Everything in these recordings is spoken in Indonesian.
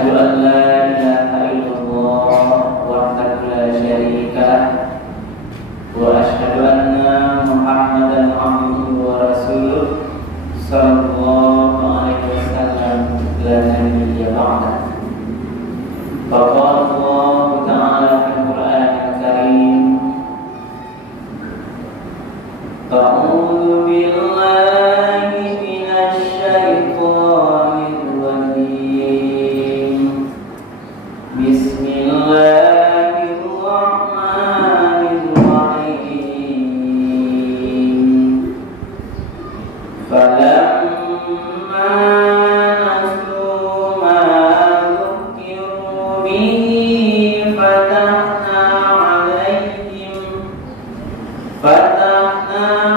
Asyhadu an la ilaha illallah wahdahu la syarika lah wa asyhadu anna Muhammadan abduhu wa rasuluh sallallahu alaihi wasallam la nabiyya ba'dah. Qala Allah ta'ala fil Qur'anil Karim A'udzu billahi minasy syaithanir rajim. Bismillahirrahmanirrahim. Falamma nasu ma dzukiru bihi fatahna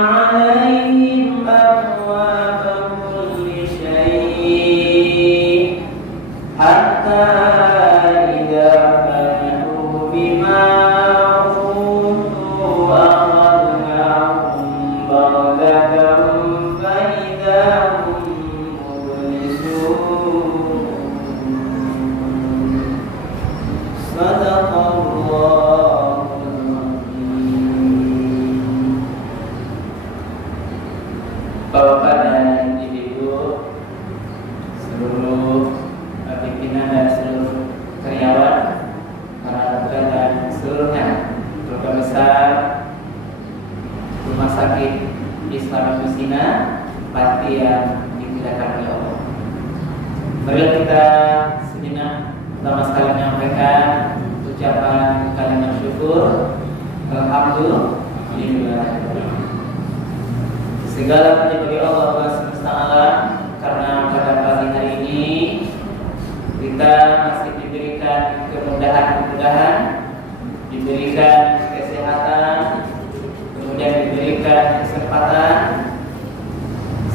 'alaihim abwaaba kulli syai' hatta idza farihu bima utu akhadnahum baghtatan fa idza hum mublisun. Sadaqallahul azim. Bapak dan Ibu, seluruh pimpinan dan seluruh karyawan, para dokter dan seluruhnya, keluarga besar Rumah Sakit Islam Husina Pati yang dimuliakan oleh Allah. Marilah kita sejenak pertama sekali menyampaikan ucapan kalimat syukur. Alhamdulillah. Segala puji bagi Allah semesta alam, karena pada pagi hari ini kita masih diberikan kemudahan-kemudahan, diberikan kesehatan, kemudian diberikan kesempatan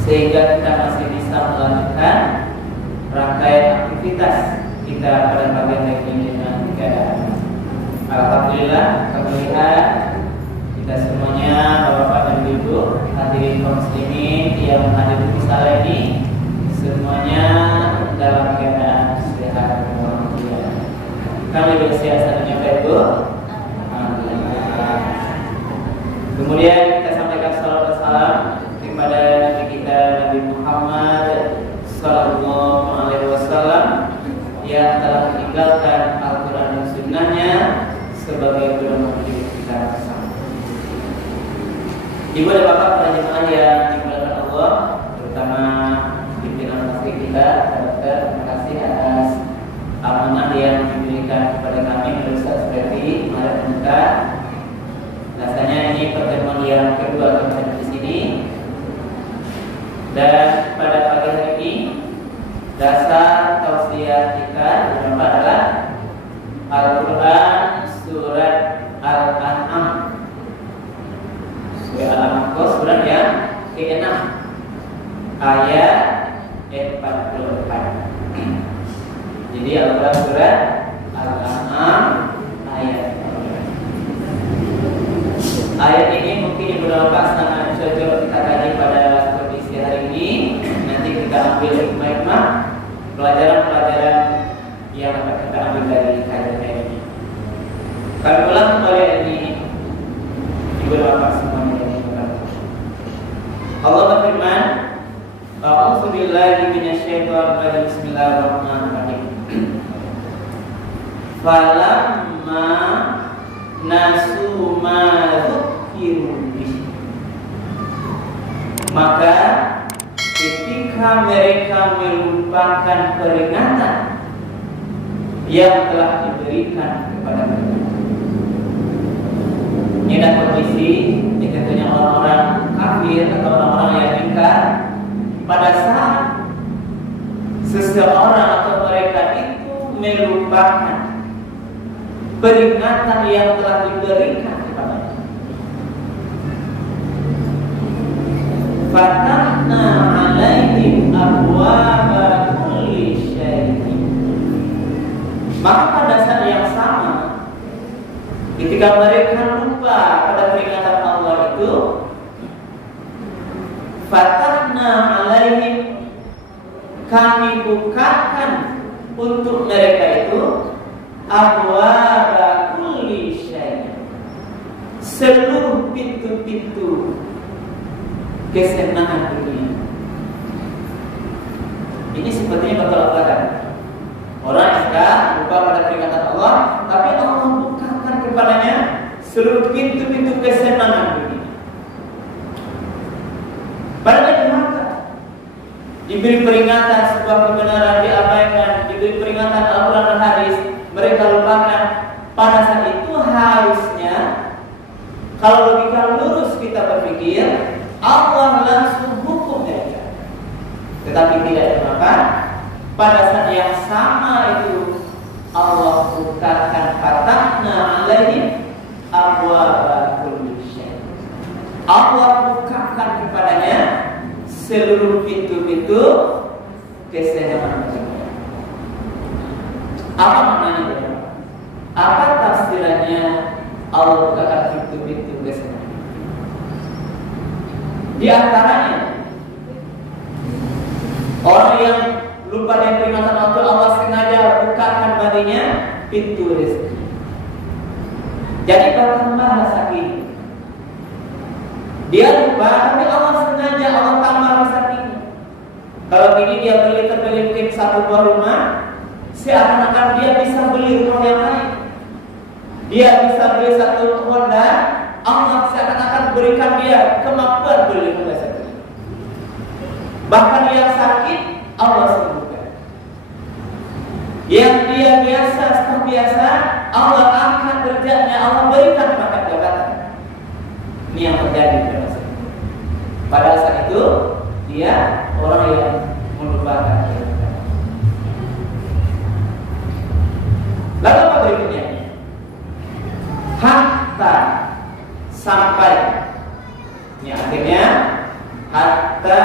sehingga kita masih bisa melanjutkan rangkaian aktivitas kita pada pagi hari ini dengan keadaan. Alhamdulillah, kemuliaan kita semuanya, Bapak dan Ibu, hadirin kaum muslimin yang menghadiri risalah ini, semuanya dalam keadaan sehat walafiat. Kami bersiap menyampaikan itu. Alhamdulillah. Kemudian kita sampaikan salawat dan salam kepada Nabi kita Nabi Muhammad sallallahu alaihi wasallam yang telah meninggalkan Al-Quran dan Sunnahnya sebagai pedoman hidup kita bersama. Ibu dan bapak para jemaah yang dimuliakan Allah, terutama pimpinan masjid kita, dokter, terima kasih atas amanah yang diberikan kepada kami berusaha seperti kemarin kita. Rasanya ini pertemuan yang kedua kita di sini, dan pada pagi hari ini dasar tausiah kita yang adalah Al-Quran surat Al-An'am. Surah Al-An'am surat yang ke-6 ayat 44. Jadi Al-Quran surat Al-An'am ayat 44. Ayat ini mungkin Ibu Bapak sangat cocok kita kaji pada kondisi hari ini. Nanti kita ambil hikmah, pelajaran-pelajaran yang akan kita ambil dari kajian ini. Kami ulang kembali ini, Ibu Bapak semuanya. Allah berfirman, A'udzu billahi minasyaitonir rajim. Bismillahirrahmanirrahim. Falamma nasu ma dzukiru bihi. Maka ketika mereka melupakan peringatan yang telah diberikan kepada mereka. Ini adalah kondisi tentunya orang-orang kafir atau orang-orang yang ingkar pada saat seseorang atau mereka itu melupakan peringatan yang telah diberikan kepada mereka. Fatahna 'alaihim abwaaba kulli syai'in. Maka pada saat yang sama, ketika mereka lupa pada peringatan Allah itu, fatahna 'alaihim, kami bukakan untuk mereka itu abwaaba kulli syai', seluruh pintu-pintu kesenangan dunia. Ini sepertinya bertolak belakang. Orang yang lupa pada peringatan Allah, tapi Allah bukakan kepadanya seluruh pintu-pintu kesenangan dunia. Padahal neraka diberi peringatan sebuah kebenaran diabaikan, diberi peringatan Al-Quran dan hadis, mereka lupakan. Pada saat itu harusnya kalau logika lurus kita berpikir Allah langsung hukum mereka, tetapi tidak. Maka pada saat yang sama itu Allah bukakan fatahna alaihim abwaaba kulli syai'. Allah bukakan kepadanya seluruh pintu-pintu kesenangan dunia. Apa maknanya? Apa tafsirannya Allah bukakan pintu-pintu kesenangan? Di antaranya orang yang lupa dengan peringatan Allah sengaja bukakan baginya pintu rezeki. Jadi bertambah rasa kini. Dia lupa, tapi Allah sengaja Allah tambah rasa kini. Kalau kini dia terbeli satu buah rumah, seakan-akan dia bisa beli rumah yang lain. Dia bisa beli satu Honda, Allah seakan-akan berikan dia kemampuan beli Honda satu. Bahkan yang sakit Allah sembuhkan. Yang dia biasa Allah angkat derajatnya, Allah berikan pangkat jabatan. Ini yang terjadi pada saat itu. Pada saat itu dia orang yang melupakan. Lalu apa berikutnya? Hatta, sampai. Ini akhirnya hatta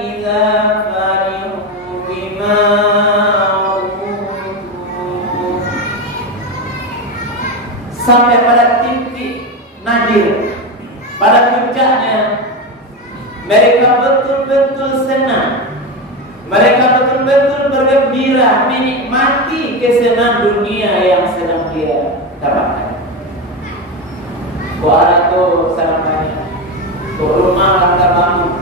idza farihu bima utu, sampai pada titik nadir, pada puncaknya mereka betul-betul senang, mereka betul-betul bergembira menikmati kesenangan dunia yang sedang dia dapatkan. Ada tuh senangnya, tuh rumah langka bangun,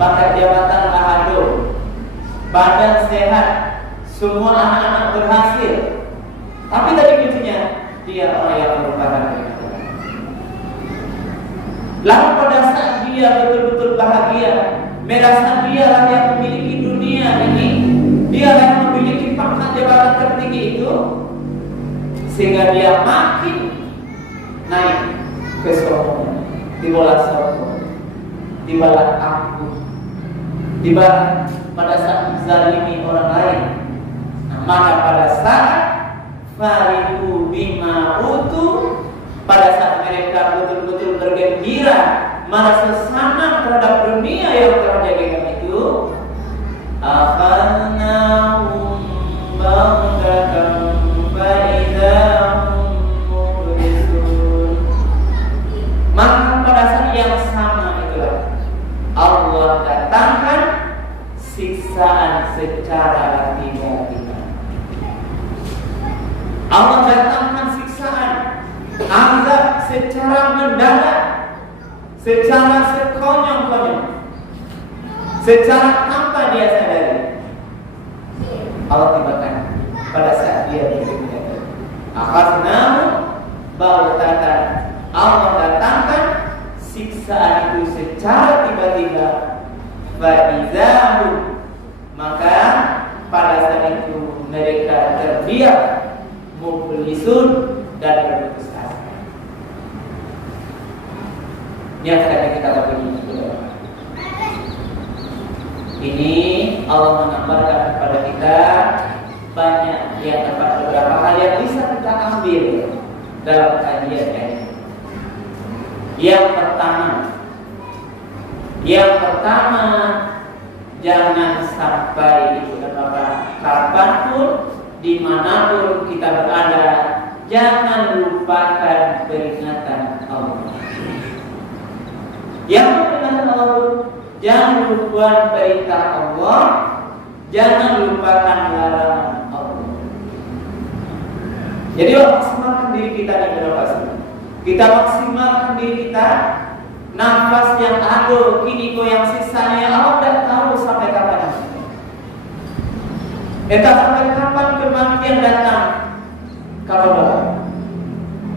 pangkat jabatan lahado, badan sehat, semua anak-anak berhasil. Tapi tadi lucunya dia orang yang merupakan mereka. Lalu pada saat dia betul-betul bahagia, merasa dialah yang memiliki dunia ini, dialah yang memiliki pangkat jabatan tertinggi itu, sehingga dia makin naik ke sombong, dibalas sombong, dibalas angkuh, dibalas pada saat zalimi orang lain. Nah, maka pada saat farihu bima utu, pada saat mereka betul-betul bergembira, merasa senang terhadap dunia yang telah dijadikan itu, akhadnahum baghtatan fa idza hum mublisun. Maka pada saat yang sama itulah Allah datangkan siksaan secara tiba-tiba. Allah datangkan siksaan, azab secara mendadak, secara sekonyong-konyong, secara tanpa dia sadari. Allah tibakan pada saat dia berpikir. Akhadnahu baghtatan, Allah datangkan siksaan itu secara tiba-tiba. Fa idzahu, maka pada saat itu mereka terdiam, mublisun, dan berputus asa. Ini yang tadi kita lakukan. Ini Allah mengabarkan kepada kita banyak yang dapat beberapa hal yang bisa kita ambil dalam kajian ini. Yang pertama, jangan sampai itu kapanpun, dimanapun kita berada, jangan lupakan peringatan Allah. Yang peringatan Allah, jangan lupakan perintah Allah, jangan lupakan larangan Jadi maksimalkan diri kita di bernafas. Kita maksimalkan diri kita. Nafas yang ada kini yang sisanya Allah tidak tahu sampai kapan. Entah sampai kapan kematian datang. Kalau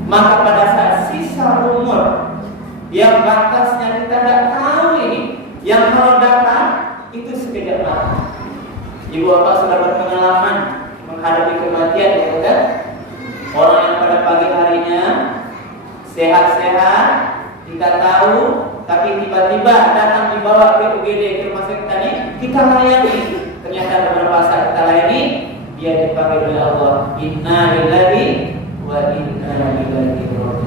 maka pada saat sisa umur yang batasnya kita tidak tahu ini, yang kalau datang itu sekejap mata. Ibu bapak sudah berpengalaman menghadapi kematian, ya kan? Orang yang pada pagi harinya sehat-sehat, kita tahu, tapi tiba-tiba datang dibawa ke UGD, ke rumah sakit tadi, kita layani. Ternyata beberapa saat kita layani, dia dipanggil oleh Allah, Inna lillahi wa inna ilaihi raji'un.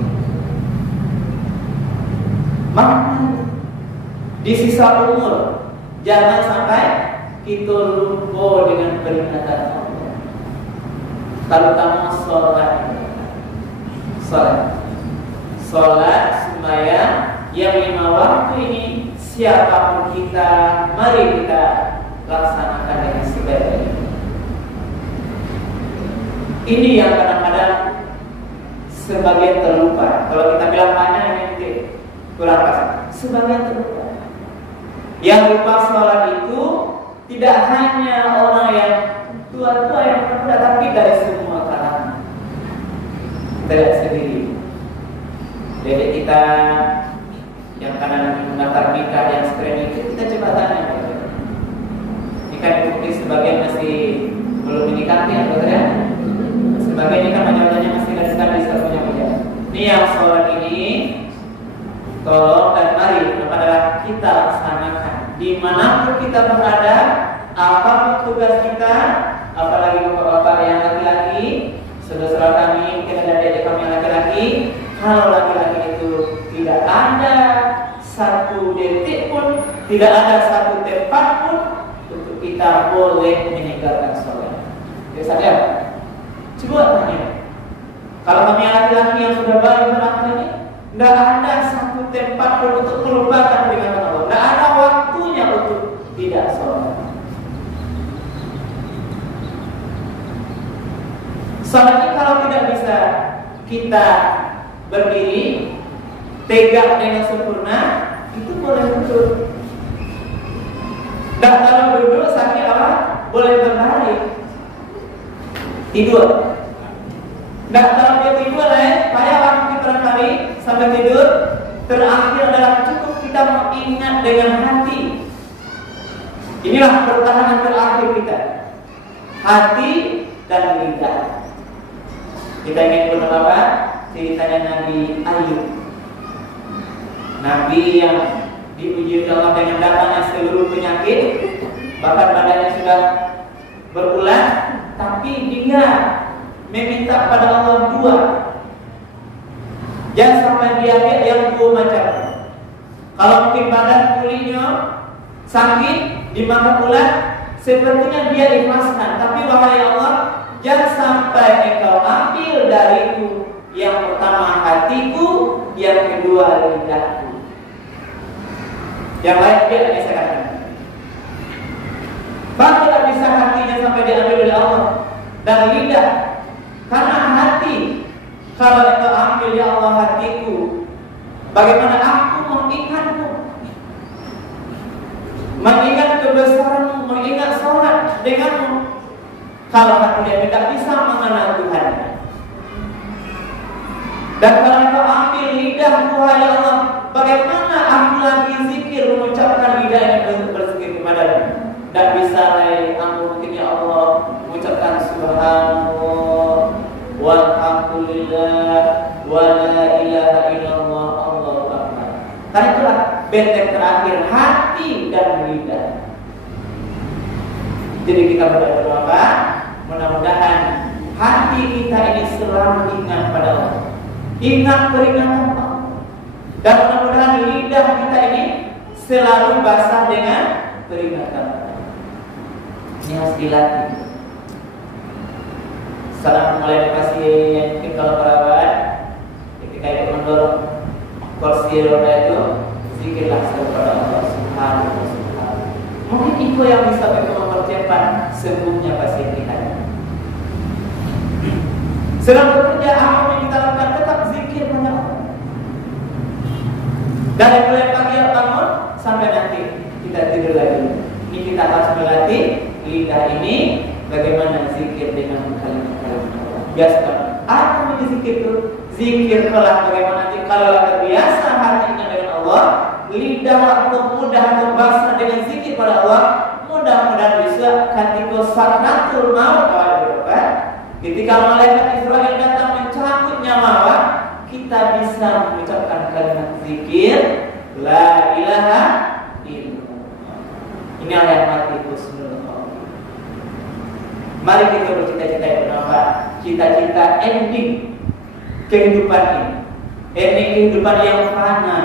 Maka di sisa umur jangan sampai kita lupa dengan peringatan Allah. Terutama sholat sembahyang yang 5 waktu ini, siapapun kita, mari kita laksanakan dengan sebaik-baiknya. Ini yang kadang-kadang sebagian terlupa. Kalau kita bilang banyak ini kurang pas. Sebagian terlupa. Yang lupa sholat itu tidak hanya orang yang tua-tua yang muda, tapi dari semua kalangan. Tidak sendiri. Jadi kita yang kadang mendaftar nikah yang sekeren itu, kita coba tanya. Nikah mungkin sebagian masih belum menikah ya, betul ya? Sebagian nikah jawabannya masih dari sekali punya meja. Ini yang sholat ini, tolong dan mari adalah kita laksanakan. Dimanapun kita berada, apapun tugas kita, apalagi bapak-bapak yang laki-laki, saudara-saudara kami, mungkin ada adik kami yang laki-laki. Kalau laki-laki itu tidak ada satu detik pun, tidak ada satu tempat pun untuk kita boleh meninggalkan sholat. Jadi sadar? Coba tanya. Kalau kami laki-laki yang sudah baru berangkat ini, tidak ada satu tempat pun untuk melupakan dengan Allah. Tidak ada waktunya untuk tidak sholat. Sholat ini kalau tidak bisa kita berdiri tegak dengan sempurna, itu boleh duduk. Dan kalau duduk sakit apa? Boleh berbaring, tidur. Dan kalau dia tidur, pada waktu kita barangkali sampai tidur, terakhir adalah cukup kita mengingat dengan hati. Inilah pertahanan terakhir kita, hati dan lidah. Kita ingin berapa? Ceritanya Nabi Ayub, Nabi yang diuji Allah dengan datangnya seluruh penyakit, bahkan badannya sudah berulang, tapi dia meminta pada Allah dua. Jangan sampai dia yang dua macam. Kalau mungkin badan kulitnya sakit dimakan ular, sepertinya dia ikhlaskan. Tapi wahai Allah, jangan sampai engkau ambil dariku. Yang pertama hatiku, yang kedua lidahku. Yang lain dia hanya saya katakan. Bagaimana bisa hatinya sampai diambil oleh Allah dan lidah? Karena hati, kalau engkau ambil ya Allah hatiku, bagaimana aku mengingatmu, mengingat kebesaranmu, mengingat sholat denganmu. Kalau hatinya tidak bisa mengenal Tuhan. Dan kalau engkau ambil lidahmu ya Allah, bagaimana aku lagi zikir mengucapkan lidah yang berzikir kepadamu? Dan bisa aku mungkin ya Allah mengucapkan subhanallah walhamdulillah wa la ilaha illallah Allahu akbar. Karena itulah benteng terakhir hati dan lidah. Jadi kita berdoa, mudah-mudahan hati kita ini selalu ingat pada Allah, ingat peringatan Allah, dan mudah-mudahan lidah kita ini selalu basah dengan peringatan Allah. Ini harus dilatih. Salam mulai pasien mungkin kalau perawat ketika itu mendorong kursi roda itu, zikirlah kepada Allah Subhanahu wa Ta'ala. Mungkin itu yang bisa mempercepat sembuhnya pasien kita. Sedang bekerja, apa yang kita lakukan? Tetap zikir banyak. Dari mulai pagi bangun sampai nanti kita tidur lagi. Ini kita harus melatih lidah ini bagaimana zikir dengan kalimat-kalimat Allah. Biasakan. Apa ini zikir itu? Zikir kelak bagaimana nanti kalau terbiasa hatinya dengan Allah, lidah atau mudah atau basah dengan zikir pada Allah, mudah-mudahan bisa ketika sakratul maut ketika malaikat Israel datang mencabut nyawa, kita bisa mengucapkan kalimat zikir la ilaha illallah. Ini ayat mati husnul khotimah. Mari kita bercita-cita yang apa? Cita-cita ending kehidupan ini, ending kehidupan yang fana,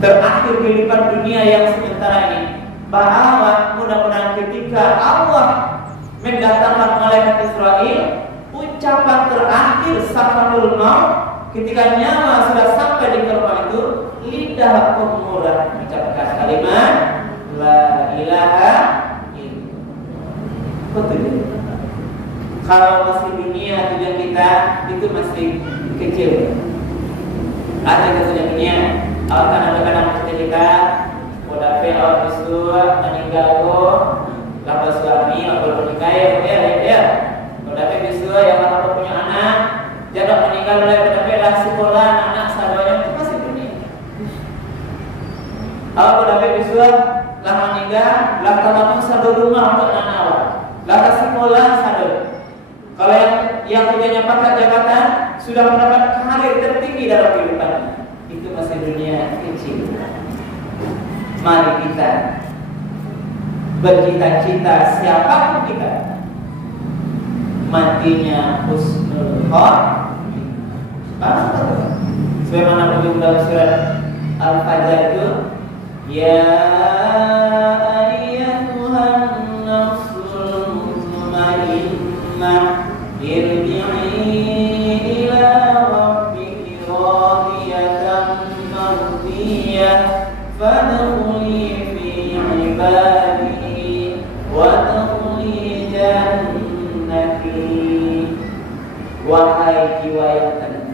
terakhir kehidupan dunia yang sementara ini. Bahwa mudah-mudahan ketika Allah mendatangkan malaikat Israel, ucapan terakhir sakratul maut, ketika nyawa sudah sampai di kerbau itu, lidah pemuda mengucapkan kalimat la ilaha illallah. Betul. Kalau masih dunia tujuan kita itu masih kecil. Ada tujuan dunia. Kalau kadang-kadang kita udah awal bisu meninggal lapor suami atau menikah ya. Udah bisu yang lapor punya anak, jadwal meninggal mulai berdapat sekolah anak sadanya itu masih dunia. Kalau udah bisu lah meninggal, lah tamat satu rumah untuk anak awal, lah sekolah satu. Kalau yang punyanya pangkat jabatan sudah mendapat karir tertinggi dalam kehidupan, itu masih dunia kecil. Mari kita bercita-cita siapapun kita, matinya husnul khotimah. Sebagaimana ujung dalam surat Al-Fajr itu, ya ayyatuhan nafsul mutmainnah irji'i ila rabbiki radiyatan mardiyah fadkhuli fi ibadi wadkhuli jannati. Wahai jiwa yang tenang,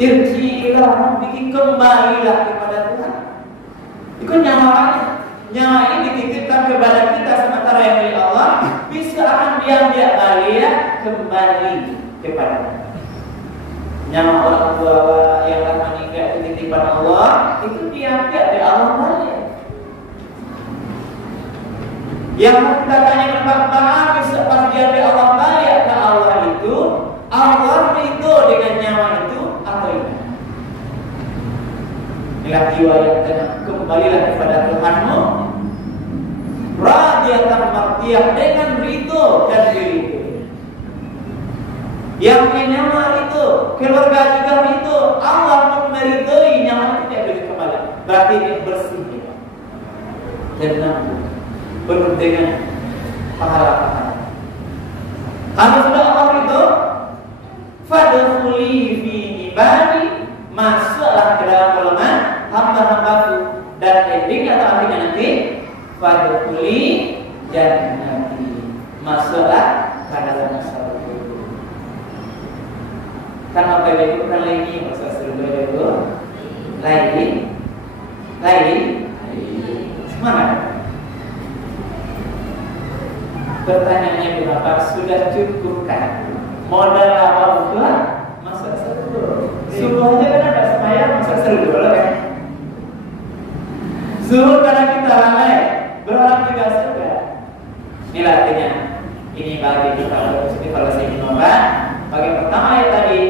irji ila rabbiki, kembalilah kepada Tuhan. Itu nyawanya. Nyawa ini dititipkan kepada kita sementara yang milik Allah, bisa akan diambil balik kembali kepada kita. Nyawa orang tua yang akan meninggal itu titipan Allah, itu diambil dari Allah balik. Yang kita tanya kenapa bisa pas diambil Allah balik ke Allah itu, Allah ridho dengan nyawa itu atau tidak? Inilah jiwa yang tenang, kembalilah kepada Tuhanmu, radiyatan mardiyah, dengan ridho dan diridhoi. Yang punya nyawa itu, keluarga juga itu, Allah pun meridhoi nyawa itu, dia beri kembali. Berarti dia bersih, tenang, penuh dengan pahala-pahala. Kalau sudah Allah ridho, fadkhuli fi ibadi, masuklah ke dalam golongan hamba-hambaku, dan ending atau akhirnya nanti fadkhuli jannati, masuklah ke dalam surga. Karena apa itu kan lagi masuk surga itu lain semangat. Pertanyaannya berapa? Sudah cukupkah modal awal Tuhan masuk surga? Subuh aja kan ada sembahyang masuk surga loh kan? Subuh karena kita lalai berharap juga surga. Ini artinya ini bagi kita kalau saya mencoba. Bagi pertama yang tadi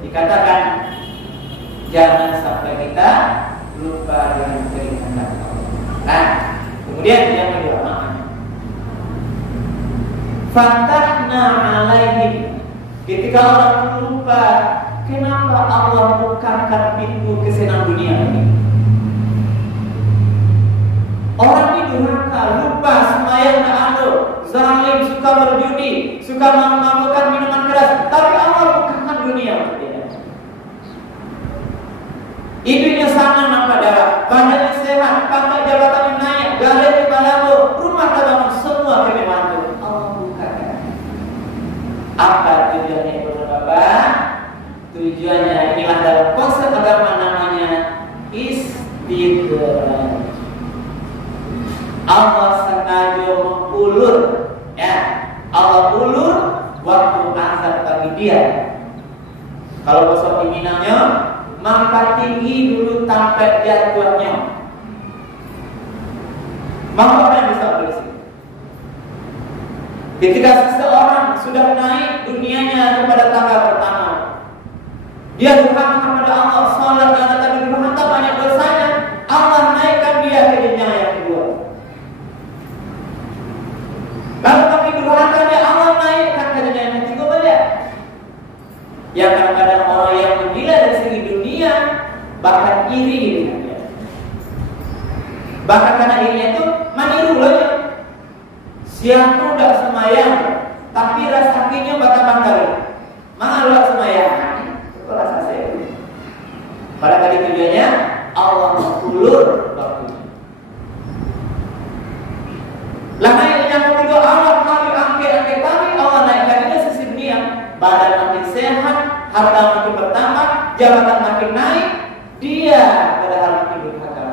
dikatakan, jangan sampai kita lupa dengan kehendak Allah. Nah, kemudian yang kedua, fatahna alaihim, ketika orang lupa, kenapa Allah bukakan pintu kesenangan dunia ini? Orang ini durhaka, lupa sembahyang tak ada, zalim, suka berjudi, suka memakan minuman keras, tapi Allah bukakan dunia untuk dia. Hidupnya sana nampak darah, badannya sehat, pangkat jabatannya naik, galeri balago, rumah tabangan semua kemewahan itu Allah bukakan. Allah sengaja mengulur, ya. Allah ulur waktu azab bagi dia. Kalau bahasa Minangnya, maka tinggi dulu sampai jatuhnya. Maka apa yang bisa berisi? Ketika seseorang sudah naik dunianya kepada tangga pertama, dia durhaka kepada Allah, sholat karena tadi durhaka banyak dosanya, Allah naikkan dia ke jenjang yang kedua. Lalu kami durhaka dia, Allah naikkan ke jenjang yang ketiga balik. Yang kadang-kadang orang yang menilai dari segi dunia bahkan iri dengan dia. Bahkan karena irinya itu meniru loh ya. Siang tu tak semayang, tapi rasa sakitnya bakal-bakal. Mana luak semayang? Itu rasa saya. Pada kali tujuannya Allah mengulur waktunya. Lama yang ketiga Allah kami angkat kami, Allah naikkan itu sisi dunia. Badan makin sehat, harta makin bertambah, jabatan makin naik, dia padahal makin durhaka.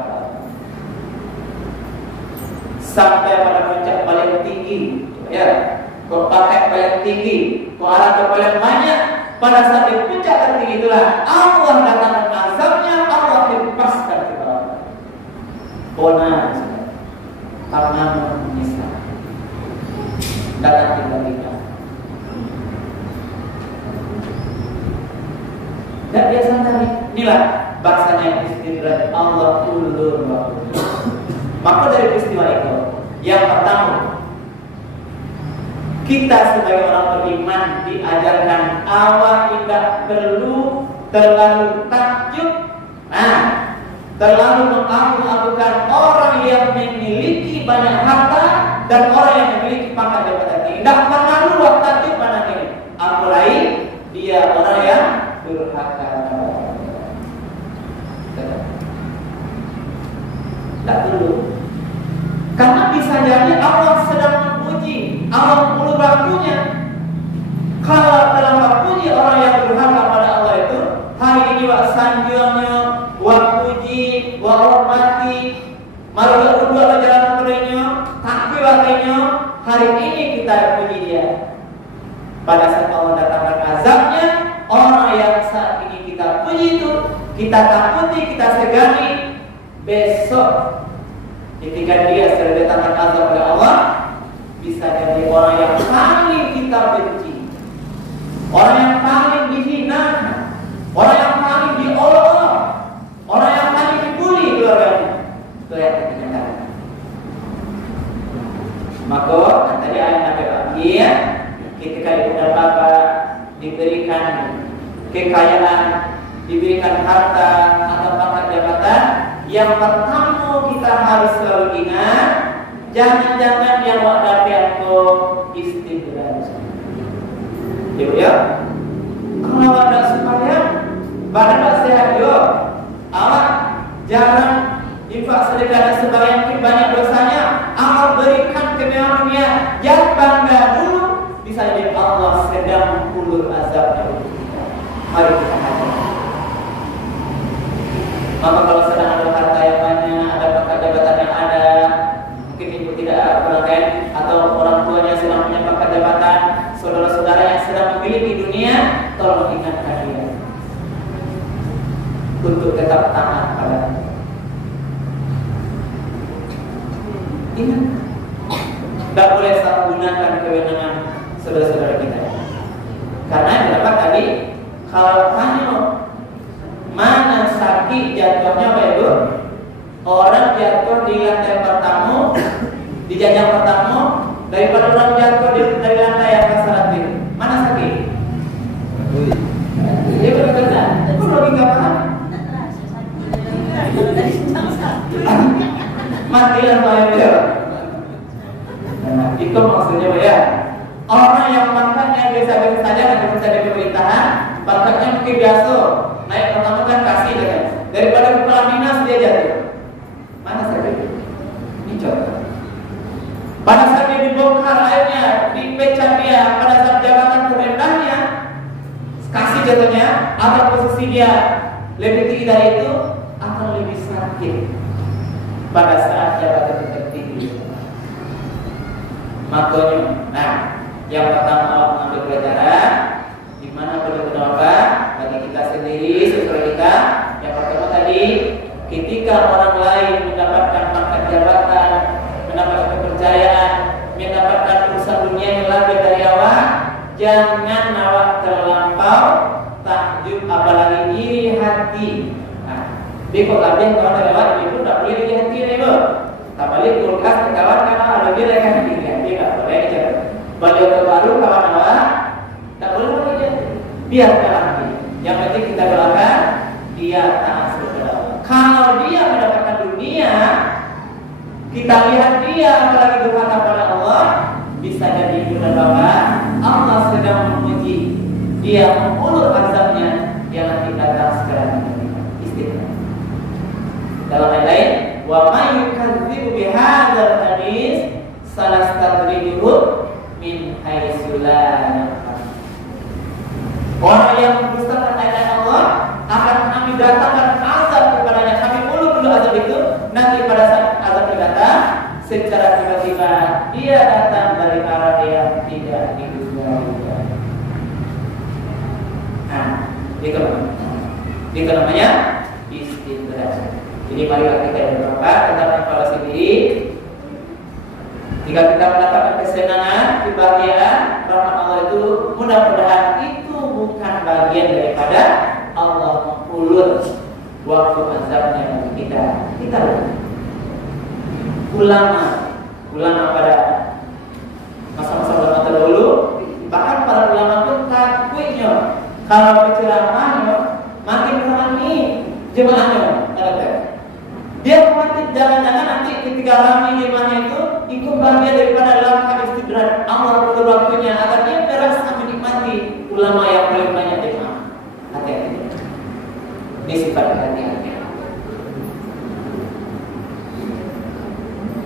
Sampai pada puncak paling tinggi, ya. Kau pakai paling tinggi, kau arah ke paling banyak. Pada saat di puncak tertinggi itulah Allah datangkan azabnya, Allah lepaskan ke bawah. Bonus, karena menyesal. Datang tiba-tiba. Dan biasanya inilah bahasanya istilah Allah ulur waktu. Maka dari peristiwa itu, yang pertama, kita sebagai orang beriman diajarkan awal tidak perlu terlalu takjub, terlalu mengagung-agungkan orang yang memiliki banyak harta dan orang yang memiliki pangkat jabatan tinggi. Tidak perlu takjub pada ini. Apalagi dia orang yang durhaka. Tak perlu. Karena bisa jadi Allah sedang menguji, Allah mengulur waktunya. Kalau dalam waktunya orang yang durhaka pada Allah itu, hari ini wak sanjungnya, wak puji, wak hormati, malu berdua berjalan kepadanya, takwi waktunya, hari ini kita puji dia. Pada saat Allah datangkan azabnya, orang yang saat ini kita puji itu, kita takuti, kita segani, besok ketika dia sudah datangkan azab oleh Allah, bisa jadi orang yang paling kita benci, orang yang paling dihina, orang yang paling diolok-olok, orang yang paling dibully keluarganya. Itu yang kita katakan. Maka tadi ayat Nabi Ibrahim, ketika ibu dan bapak diberikan kekayaan, diberikan harta atau pangkat jabatan, yang pertama kita harus selalu ingat, jangan-jangan yang wak dapat istighfar. Ibu ya, kalau ada sembahyang, badan sehat yo, awak jarang infak sedekah dan sembahyang banyak dosanya, Allah berikan kemewahan dunia, yang bangga dulu, bisa jadi Allah sedang mengulur azabnya. Mari kita hajar. Maka kalau sedang ada harta yang banyak, ada pangkat jabatan yang ada, mungkin ibu tidak berangkat atau orang tuanya sedang punya pangkat jabatan, saudara-saudara yang sedang memiliki dunia, tolong ingatkan dia untuk tetap taat pada ingat. Tidak boleh salah gunakan kewenangan saudara-saudara kita. Karena kenapa tadi? Kalau tanya mana sakit jatuhnya Pak Ibu? Orang jatuh di lantai pertama, di jenjang pertama, daripada orang jatuh dari lantai yang kasar itu. Mana sakit? Dia berkata, aku logika paham. Matilah Pak Ibu. Itu maksudnya Pak ya. Orang yang pangkatnya biasa-biasa saja, tidak bisa di pemerintahan, pangkatnya mungkin biasa. Naik pertama kan kasih kan. Daripada kepala dinas dia jatuh. Mana sakit? Ini contoh. Pada saat dia dibongkar airnya, dipecah dia, pada saat jabatan terendahnya, kasih jatuhnya, atau posisi dia lebih tinggi dari itu, akan lebih sakit pada saat jabatan tertinggi. makanya. Nah, yang pertama Allah mengambil pelajaran di mana perlu berdoa bagi kita sendiri sesuai kita. Yang pertama tadi, ketika orang lain mendapatkan pangkat jabatan, mendapatkan kepercayaan, mendapatkan urusan dunia yang lebih dari awak, jangan awak terlampau takjub apalagi iri hati. Biko kabeh kawan lewat itu tak boleh di hati ni bo. Tak boleh kulkas ke kawan karena lebih lagi di hati tak boleh je. Baju terbaru kawan awak tak boleh lagi. Biarkan hati. Yang penting kita doakan dia taat kepada Allah. Kalau dia mendapatkan dunia, kita lihat dia apalagi berkata kepada Allah, bisa jadi ibu dan bapak Allah sedang menguji dia mengulur azabnya yang nanti datang sekarang istighfar. Dalam ayat lain, wa may yukadzibu bihadzal hadis sanastadrijuhum min haitsu la ya'lamun. Orang yang mendustakan ayat Allah akan kami datangkan azab kepadanya. Kami ulur dulu azab itu, nanti pada saat azab datang secara tiba-tiba dia datang dari arah yang tidak diduga-duga. Nah, itu namanya istidraj. Jadi marilah kita berdoa, kita mengevaluasi diri. Jika kita mendapatkan kesenangan, kebahagiaan, rahmat Allah itu mudah-mudahan itu bukan bagian daripada Allah mengulur waktu azabnya bagi kita. Kita ulama pada masa-masa ulama terdahulu, bahkan para ulama pun takutnya kalau berceramahnya makin ramai jemaahnya. Dia khawatir jangan-jangan nanti ketika ramai jemaahnya itu ikut bagian daripada langkah istidraj Allah perlu waktunya agar dia merasa menikmati ulama yang paling banyak jemaah. Hati-hati. Ini sifat hati-hati.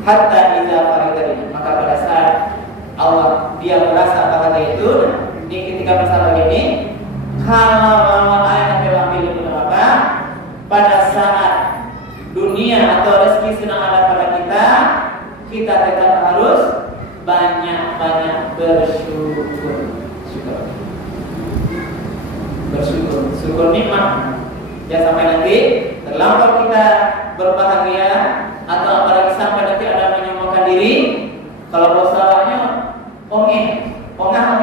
Hatta idza faridari, maka pada saat Allah dia merasa apakah dia itu ini ketika masalah begini, kalau ayat yang diambil apa pada saat dunia atau rezeki sedang ada pada kita tetap harus banyak-banyak bersyukur nikmat. Jangan sampai nanti terlampau kita berbahagia atau apalagi sampai nanti ada menyombongkan diri. Kalau bosawanya ongeh, karena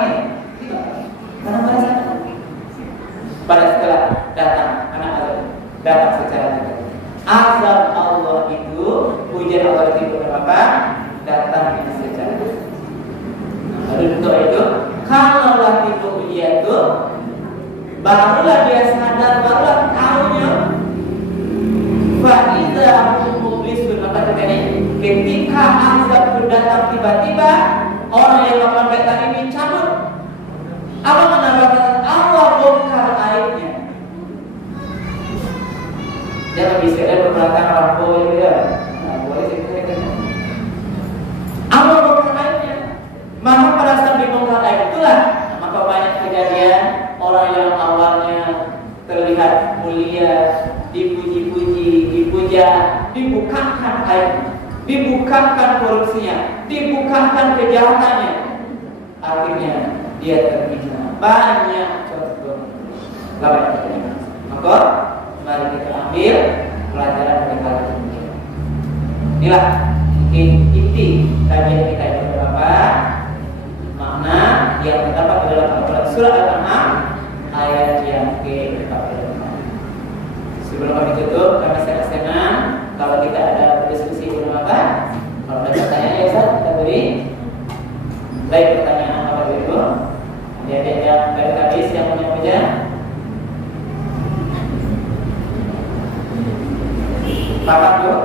pada setelah datang anak datang secara tiba-tiba. Azab Allah itu, ujian Allah itu berapa? Datang secara. Lalu untuk itu, kalaulah itu ujian itu, barulah dia sadar, barulah tahunya. Faiza mublisun, apa katanya? Ketika azab itu datang tiba-tiba, orang yang melakukan beta ini cabut. Allah menambahkan Allah bongkar aibnya. Jangan bisa berkata rampok ya. Boleh cerita. Allah bongkar aibnya. Maka pada saat dibongkar aib itulah maka banyak kejadian orang yang awalnya terlihat mulia, dipuji-puji, dipuja, dibukakan aib, dibukakan korupsinya, dibukakan kejahatannya. Akhirnya dia terhina. Banyak contoh. Maka mari kita ambil pelajaran dari hal ini. Inilah inti kajian kita itu beberapa makna yang terdapat di dalam surah Al-An'am ayat yang ke-45. Sebelum kami tutup, kami sangat senang kalau kita ada diskusi beberapa. Kalau ada pertanyaan ya Ustaz, kita beri. Baik, pertanyaan apa itu? Dia yang dari tadi siapa yang punya? Paham dulu?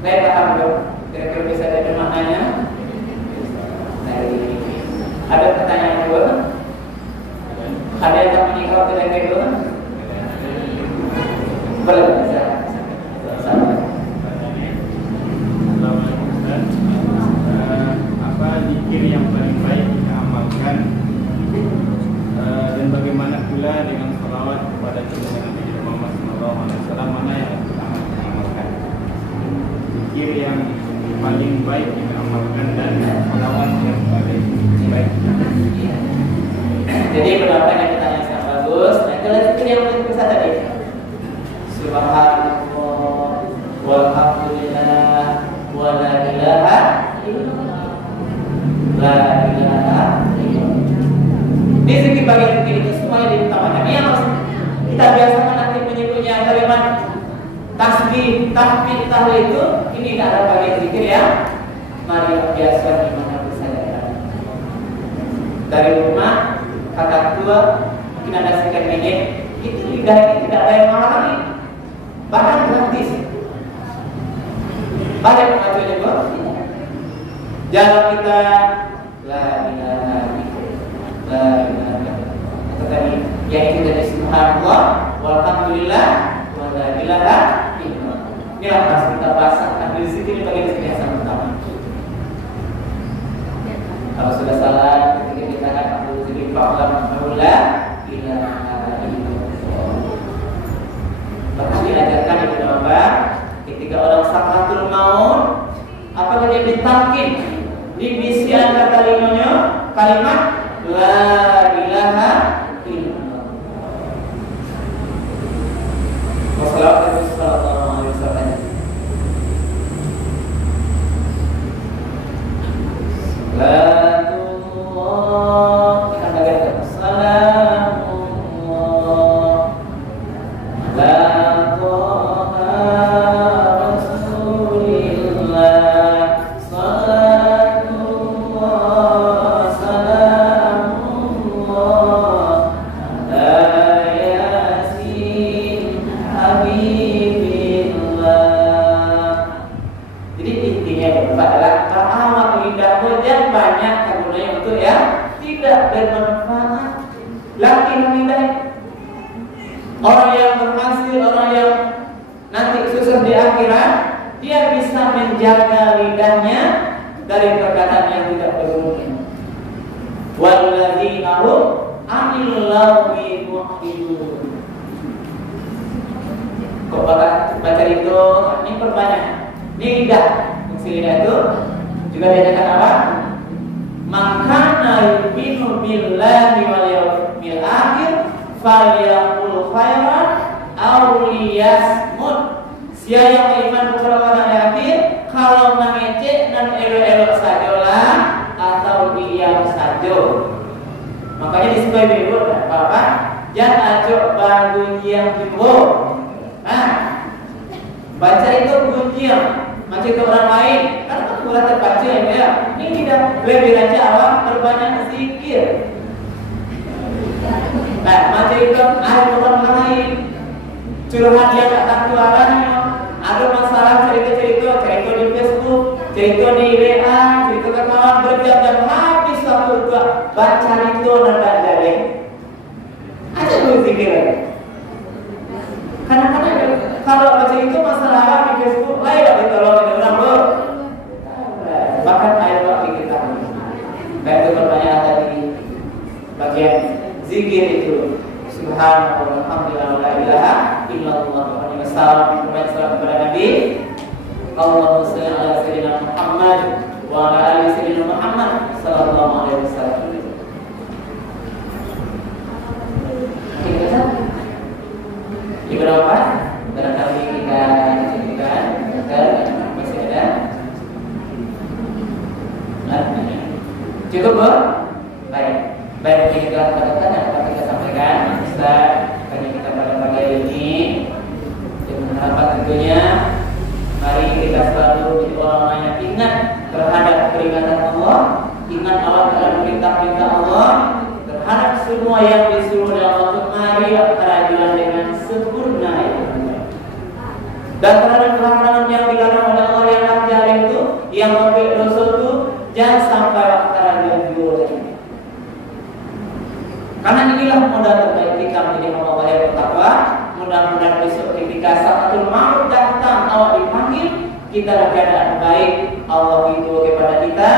Saya paham dulu. Kira-kira bisa ada maknanya? Ada pertanyaan dulu? Ada yang menikah kira-kira dulu? Boleh bisa. Apa zikir yang paling baik kita amalkan dan bagaimana pula dengan salawat kepada junjungan Nabi Muhammad SAW, mana yang utama kita amalkan? Zikir yang paling baik kita amalkan dan lawan yang paling baik. Jadi pendapat yang pertanyaan sangat bagus. Nah, itu lagi yang bisa tadi. Subhanallah walhamdulillah wa la ilaha illallah. La ilaha illallah. Di segi bagian zikir itu semuanya diutamakan. Ini yang harus kita biasakan nanti menyebutnya kalimat tasbih, tahmid, tahlil itu. Ini tidak ada bagian zikir ya. Mari biasa di mana bisa dari rumah. Kata tua mungkin ada sekian menit itu lidah ini tidak ada yang menghalangi, bahkan gratis. Banyak pengajuan juga. Jangan kita la ilaha illallah, la ilaha illallah. Atau tadi yang itu dari subhanallah walhamdulillah wa la ilaha illallah. Ini harus kita bahasakan di sini bagian kebiasaan pertama. Kalau sudah salah ketika kita akan Fa'lam la ilaha illallah. Bahkan diajarkan Ibnu Abbas ketika orang sakratul maut, apabila dia ditalkin, dibisikan kalimatnya, kalimat la ilaha illallah. Wassalamualaikum warahmatullahi wabarakatuh. Orang yang berhasil, orang yang nanti sukses di akhirat, dia bisa menjaga lidahnya dari perkataan yang tidak berguna. Walladzina hum 'anil lagwi mu'ridun. Kok baca itu ini perbanyak. Ini lidah. Fungsi lidah itu juga diajarkan apa? Makana yu'minu billahi wal yawmil akhir falyaqul khairan aw liyasmut. Siapa yang beriman kepada hari akhir, kalau mengecek dan elok-elok sajalah atau diam saja. Makanya disebut berikut apa? Jangan ajak bangun yang jumbo. Nah, baca itu bunyian, baca ke orang lain. Karena kan kurang terbaca ya. Ini tidak lebih baca awam berbanyak zikir. Nah, baca itu ada orang lain. Curhat dia tak tahu arahnya. Ada masalah cerita di Facebook, cerita di WA, cerita ke kawan berjam-jam habis waktu itu baca itu nanda dari. Aja dulu zikir. Kadang-kadang kalau baca itu masalah apa di Facebook, lain tak ditolong orang bro. Bahkan ayat waktu kita. Dan itu pertanyaan tadi bagian zikir itu. Subhanallah walhamdulillah la ilaha illallah wa sallallahu alaihi wasallam kepada Nabi. Allahumma shalli ala sayyidina Muhammad wa ala ali sayyidina Muhammad sallallahu alaihi wasallam. Berapa? Barangkali kita cukupkan. Masih ada? Cukup, Bu? Baik. Baik, kita katakan dapat kita sampaikan. Tanya kita pada pagi ini. Dengan harapan tentunya, mari kita selalu menjadi orang yang ingat terhadap peringatan Allah, ingat Allah terhadap perintah-perintah Allah, terhadap semua yang disuruh oleh Allah untuk mari kerajuan dengan sempurna ya. Dan terhadap larangan yang dilarang oleh Allah yang ajar itu, yang membuat dosa itu, jangan sampai kerajuan juga. Karena inilah modal terbaik kita menjadi hamba yang bertakwa. Mudah-mudahan besok ketika saatul maut datang, Allah dipanggil, kita dalam keadaan baik. Allah itu kepada kita,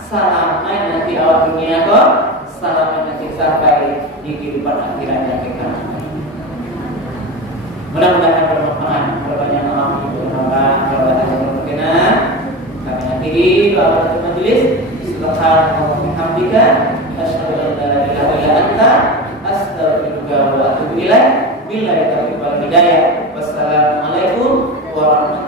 selamat nanti awal dunia kok, selamat nanti sampai di kehidupan akhirat yang kekal. Mudah-mudahan bermanfaat. Berbanyak amal itu bermanfaat. Berbanyak yang berkenan. Kami akhiri. wa barakatuh majelis. Subhanallah wa bihamdika asyhadu an la ilaha illa anta astaghfiruka wa atubu ilaik. Billahi taufiq wal hidayah. Wassalamualaikum warahmatullahi